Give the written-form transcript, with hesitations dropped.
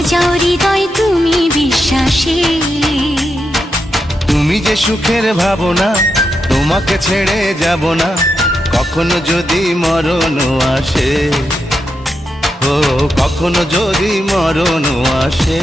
সাজাও হৃদয় তুমি বিশ্বাসে। তুমি যে সুখের ভাবনা, তোমাকে ছেড়ে যাব না কখনো যদি মরণ আসে। ও কখনো যদি মরণ আসে।